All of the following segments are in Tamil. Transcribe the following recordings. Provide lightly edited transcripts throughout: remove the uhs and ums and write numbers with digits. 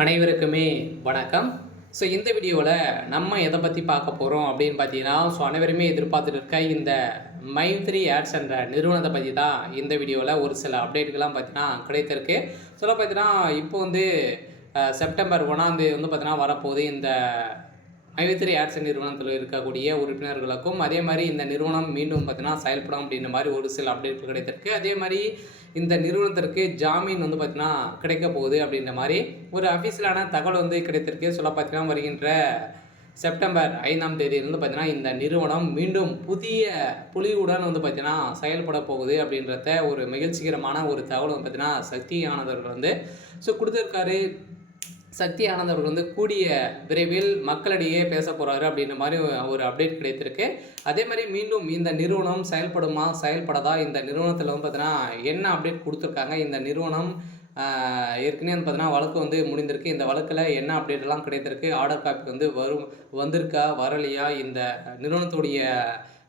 அனைவருக்குமே வணக்கம். இந்த வீடியோவில் நம்ம எதை பற்றி பார்க்க போகிறோம் அப்படின்னு பார்த்தீங்கன்னா, அனைவருமே எதிர்பார்த்துட்டு இருக்க இந்த மைத்ரி ஆட்ஸ் என்ற நிறுவனத்தை பற்றி தான் இந்த வீடியோவில் ஒரு சில அப்டேட்டுகள்லாம் பார்த்தீங்கன்னா கிடைத்திருக்கு. பார்த்தீங்கன்னா இப்போ வந்து செப்டம்பர் 1 வந்து பார்த்தீங்கன்னா வரப்போகுது இந்த மைத்ரி ஆட்ஸ் நிறுவனத்தில் இருக்கக்கூடிய உறுப்பினர்களுக்கும், அதே மாதிரி இந்த நிறுவனம் மீண்டும் பார்த்தீங்கன்னா செயல்படும் அப்படின்ற மாதிரி ஒரு சில அப்டேட்கள் கிடைத்திருக்கு. அதே மாதிரி இந்த நிறுவனத்திற்கு ஜாமீன் வந்து பார்த்தீங்கன்னா கிடைக்க போகுது அப்படின்ற மாதிரி ஒரு அஃபிஷியலான தகவல் வந்து கிடைத்திருக்கு. பார்த்தீங்கன்னா வருகின்ற செப்டம்பர் 5ஆம் தேதியிலிருந்து பார்த்தீங்கன்னா இந்த நிறுவனம் மீண்டும் புதிய புலியுடன் வந்து பார்த்தீங்கன்னா செயல்பட போகுது அப்படின்றத ஒரு மகிழ்ச்சிகரமான ஒரு தகவல் வந்து பார்த்தீங்கன்னா சக்தி ஆனந்தர்கள் வந்து கொடுத்துருக்காரு. சக்தி ஆனந்த் அவர்கள் வந்து கூடிய விரைவில் மக்களிடையே பேச போகிறாரு அப்படின்ற மாதிரி ஒரு அப்டேட் கிடைத்திருக்கு. அதே மாதிரி மீண்டும் இந்த நிறுவனம் செயல்படுமா, செயல்படாதா, இந்த நிறுவனத்தில் வந்து பார்த்தீங்கன்னா என்ன அப்டேட் கொடுத்துருக்காங்க, இந்த நிறுவனம் ஏற்கனவே வந்து பார்த்தீங்கன்னா வழக்கு வந்து முடிந்திருக்கு. இந்த வழக்கில் என்ன அப்டேட்லாம் கிடைத்திருக்கு, ஆர்டர் காப்பி வந்து வந்திருக்கா வரலையா, இந்த நிறுவனத்துடைய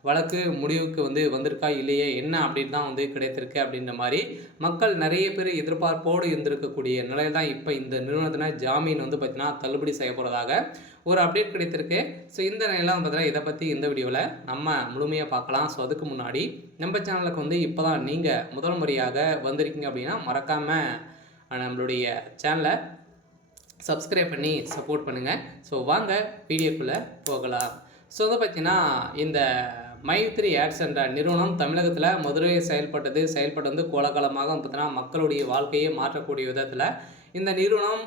வழக்கு முடிவுக்கு வந்து வந்திருக்கா இல்லையே, என்ன அப்டேட் தான் வந்து கிடைத்திருக்கு அப்படின்ற மாதிரி மக்கள் நிறைய பேர் எதிர்பார்ப்போடு இருந்திருக்கக்கூடிய நிலையில் தான் இப்போ இந்த நிறுவனத்தினால் ஜாமீன் வந்து பார்த்தீங்கன்னா தள்ளுபடி செய்ய போகிறதாக ஒரு அப்டேட் கிடைத்திருக்கு. இந்த நிலையெல்லாம் பார்த்தீங்கன்னா இதை பற்றி இந்த வீடியோவில் நம்ம முழுமையாக பார்க்கலாம். அதுக்கு முன்னாடி நம்ம சேனலுக்கு வந்து இப்போ தான் நீங்கள் முதல் முறையாக வந்திருக்கீங்க அப்படின்னா மறக்காமல் நம்மளுடைய சேனலை சப்ஸ்கிரைப் பண்ணி சப்போர்ட் பண்ணுங்கள். வாங்க வீடியோக்குள்ளே போகலாம். வந்து பார்த்தீங்கன்னா இந்த மைத்ரி ஆட்ஸ் என்ற நிறுவனம் தமிழகத்தில் மதுரையை செயல்பட்டு வந்து கோலாகலமாக பார்த்தீங்கன்னா மக்களுடைய வாழ்க்கையை மாற்றக்கூடிய விதத்தில் இந்த நிறுவனம்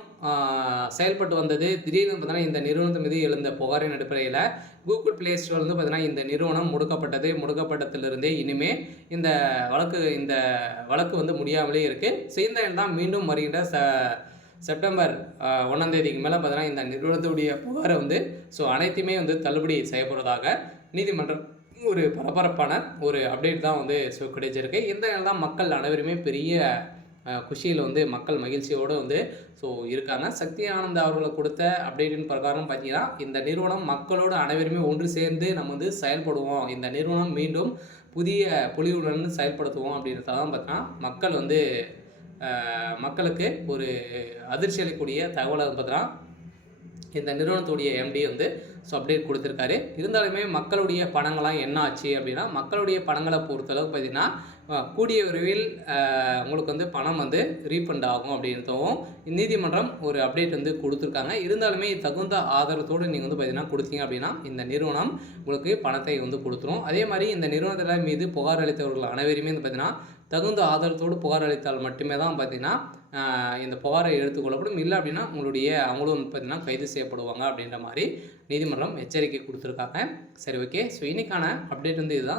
செயல்பட்டு வந்தது. திடீர்னு பார்த்தீங்கன்னா இந்த நிறுவனத்தின் மீது எழுந்த புகாரின் அடிப்படையில் கூகுள் ப்ளே ஸ்டோர் வந்து பார்த்தீங்கன்னா இந்த நிறுவனம் முடக்கப்பட்டதிலிருந்தே இனிமேல் இந்த வழக்கு வந்து முடியாமலே இருக்குது. இந்த தான் மீண்டும் வருகின்ற செப்டம்பர் 1ஆம் தேதிக்கு மேலே பார்த்தீங்கன்னா இந்த நிறுவனத்துடைய புகாரை வந்து அனைத்துமே வந்து தள்ளுபடி செய்யப்படுவதாக நீதிமன்றம் ஒரு பரபரப்பான ஒரு அப்டேட் தான் வந்து கிடைச்சிருக்கு. இந்த நேரம் தான் மக்கள் அனைவருமே பெரிய குஷியில் வந்து மக்கள் மகிழ்ச்சியோடு வந்து இருக்காங்க. சக்தி ஆனந்த் அவர்களுக்கு கொடுத்த அப்டேட்டின் பிரகாரம் பார்த்தீங்கன்னா இந்த நிறுவனம் மக்களோடு அனைவருமே ஒன்று சேர்ந்து நம்ம வந்து செயல்படுவோம், இந்த நிறுவனம் மீண்டும் புதிய பொலிவுடன் செயல்படுத்துவோம் அப்படின்றத தான் பார்த்தீங்கன்னா மக்கள் வந்து மக்களுக்கு ஒரு அதிர்ச்சி அளிக்கக்கூடிய தகவலை பார்த்தீங்கன்னா இந்த நிறுவனத்துடைய எம்டி வந்து அப்டேட் கொடுத்துருக்காரு. இருந்தாலுமே மக்களுடைய பணங்கள்லாம் என்ன ஆச்சு அப்படின்னா, மக்களுடைய பணங்களை பொறுத்தளவு பார்த்திங்கன்னா கூடிய விரைவில் உங்களுக்கு வந்து பணம் வந்து ரீஃபண்ட் ஆகும் அப்படின்றதும் நீதிமன்றம் ஒரு அப்டேட் வந்து கொடுத்துருக்காங்க. இருந்தாலுமே தகுந்த ஆதாரத்தோடு நீங்கள் வந்து பார்த்திங்கன்னா கொடுத்தீங்க அப்படின்னா இந்த நிறுவனம் உங்களுக்கு பணத்தை வந்து கொடுத்துரும். அதே மாதிரி இந்த நிறுவனத்தில் மீது புகார் அளித்தவர்கள் அனைவருமே வந்து பார்த்திங்கன்னா தகுந்த ஆதாரத்தோடு புகார் அளித்தால் மட்டுமே தான் பார்த்திங்கன்னா இந்த புகாரை எடுத்துக்கொள்ளப்படும். இல்லை அப்படின்னா அவங்களும் பார்த்திங்கன்னா கைது செய்யப்படுவாங்க அப்படின்ற மாதிரி நீதிமன்றம் எச்சரிக்கை கொடுத்துருக்காங்க. ஓகே. இன்றைக்கான அப்டேட் வந்து இதுதான்.